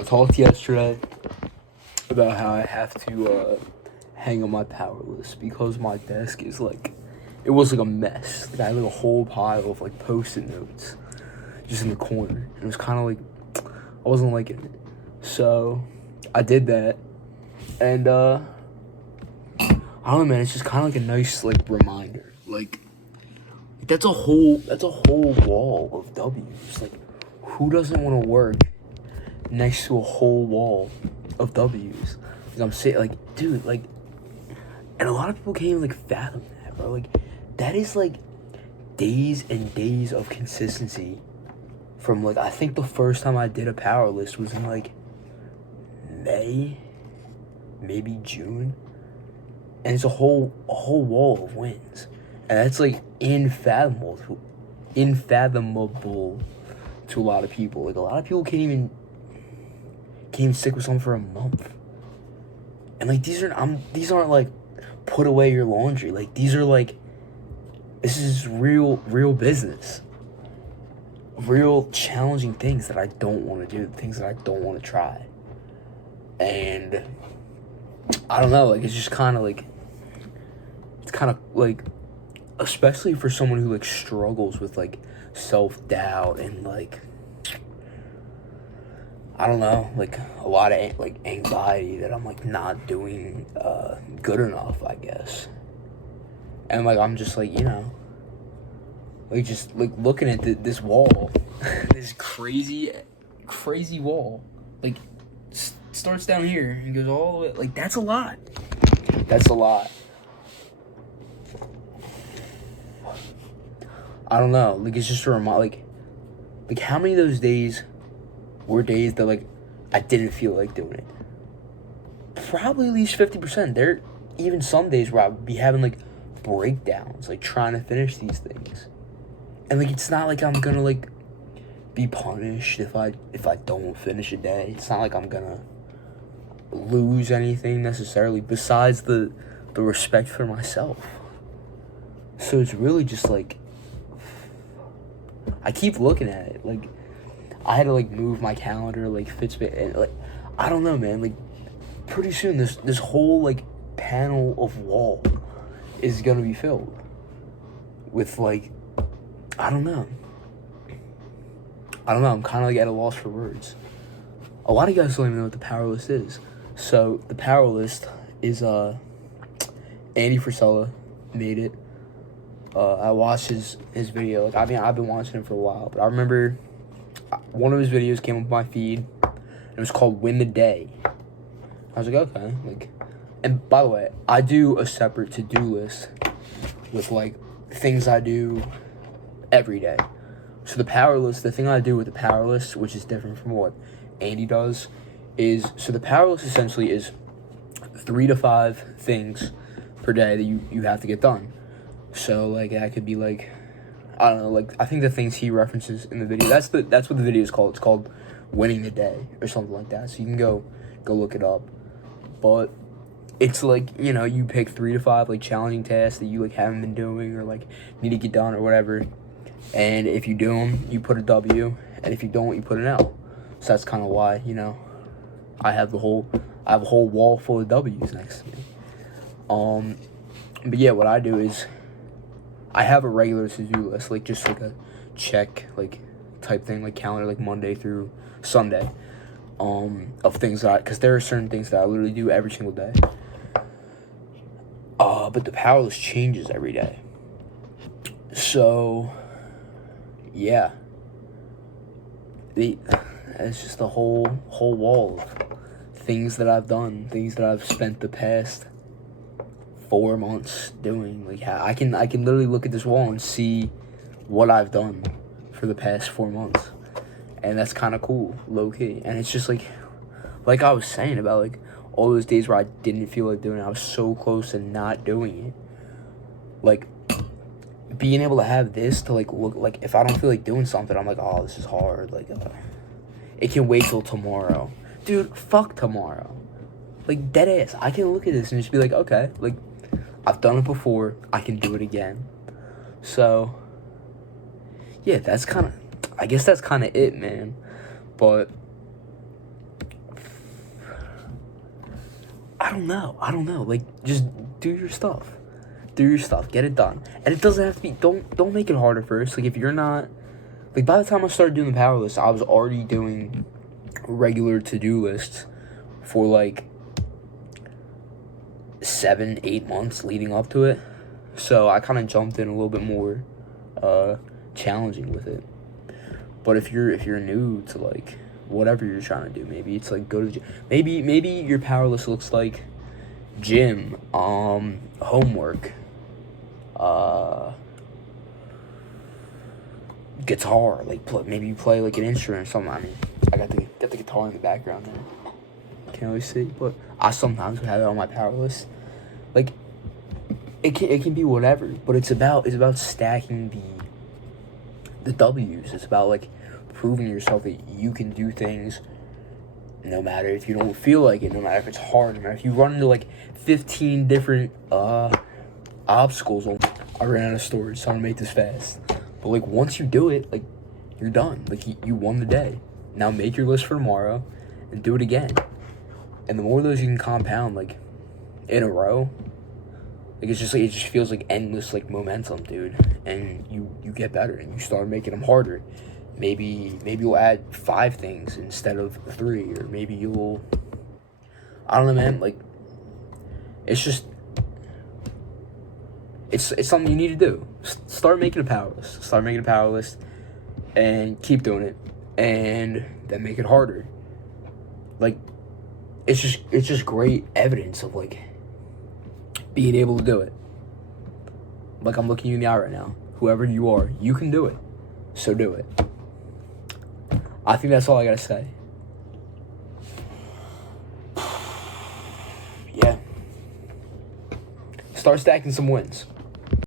I talked yesterday about how I have to hang on my power list because my desk is like, it was like a mess. Like I had like a whole pile of like post-it notes just in the corner. And it was kind of like, I wasn't liking it. So I did that. And I don't know, man, it's just kind of like a nice like reminder. Like that's a whole wall of W's. Like who doesn't want to work next to a whole wall of W's? Like I'm saying, like, dude, like, and a lot of people can't even like fathom that, bro. Like that is like days and days of consistency from like, I think the first time I did a power list was in like May, maybe June, and it's a whole wall of wins, and that's like unfathomable to a lot of people. Like a lot of people can't even stick with something for a month, and like these aren't like put away your laundry. Like these are like, this is real business, real challenging things that I don't want to do, things that I don't want to try. And I don't know, like it's just kind of like, it's kind of like, especially for someone who like struggles with like self-doubt and like, I don't know, like a lot of like anxiety that I'm like not doing good enough, I guess. And like I'm just like, you know, like just like looking at this wall, this crazy wall, like starts down here and goes all the way, like that's a lot. I don't know, like it's just a reminder, like how many of those days were days that like I didn't feel like doing it? Probably at least 50%. There are even some days where I would be having like breakdowns, like trying to finish these things. And like it's not like I'm gonna like be punished if I don't finish a day. It's not like I'm gonna lose anything necessarily besides the respect for myself. So it's really just like, I keep looking at it, like I had to like move my calendar like Fitbit, and like I don't know, man, like pretty soon this whole like panel of wall is gonna be filled with like, I don't know, I'm kind of like at a loss for words. A lot of you guys don't even know what the power list is. So the power list is Andy Frisella made it. I watched his video. Like, I mean, I've been watching him for a while, but I remember one of his videos came up my feed. It was called Win the Day. I was like, okay. Like, and by the way, I do a separate to-do list with like things I do every day. So the power list, the thing I do with the power list, which is different from what Andy does, is, so the power list essentially is 3 to 5 things per day that you have to get done. So like that could be like, I don't know, like I think the things he references in the video, that's what the video is called. It's called Winning the Day or something like that. So you can go look it up. But it's like, you know, you pick 3 to 5 like challenging tasks that you like haven't been doing or like need to get done or whatever. And if you do them, you put a W, and if you don't, you put an L. So that's kind of why, you know, I have a whole wall full of W's next to me. But yeah, what I do is I have a regular to-do list, like just like a check like type thing, like calendar, like Monday through Sunday, of things that because there are certain things that I literally do every single day. But the power list changes every day. So yeah, it's just a whole wall of things that I've done, things that I've spent the past 4 months doing. Like I can literally look at this wall and see what I've done for the past 4 months, and that's kind of cool, low key. And it's just like I was saying about like all those days where I didn't feel like doing it, I was so close to not doing it. Like being able to have this to like look, like if I don't feel like doing something, I'm like, oh, this is hard, like it can wait till tomorrow. Dude, fuck tomorrow. Like dead ass, I can look at this and just be like, okay, like I've done it before, I can do it again. So yeah, that's kind of, I guess that's kind of it, man. But I don't know. Like, just do your stuff. Get it done. And it doesn't have to be. Don't make it harder first. Like, if you're not. Like, by the time I started doing the power list, I was already doing regular to-do lists for, like, 7-8 months leading up to it. So I kind of jumped in a little bit more challenging with it. But if you're new to, like, whatever you're trying to do, maybe it's like go to the gym. Maybe your power list looks like gym, homework, guitar. Like maybe you play like an instrument or something. I mean, I got the guitar in the background there. Can't really see, but I sometimes would have it on my power list. Like, it can be whatever, but it's about stacking the W's. It's about, like, proving to yourself that you can do things no matter if you don't feel like it, no matter if it's hard, no matter if you run into, like, 15 different obstacles. I ran out of storage, so I'm gonna make this fast. But, like, once you do it, like, you're done. Like, you won the day. Now make your list for tomorrow and do it again. And the more of those you can compound, like, in a row, like, it just feels like endless, like, momentum, dude. And you get better, and you start making them harder. Maybe you'll add 5 things instead of 3, or maybe you'll, I don't know, man. Like, it's just, it's something you need to do. Start making a power list, and keep doing it, and then make it harder. Like, it's just great evidence of, like, being able to do it. Like, I'm looking you in the eye right now. Whoever you are, you can do it. So do it. I think that's all I gotta say. Yeah. Start stacking some wins.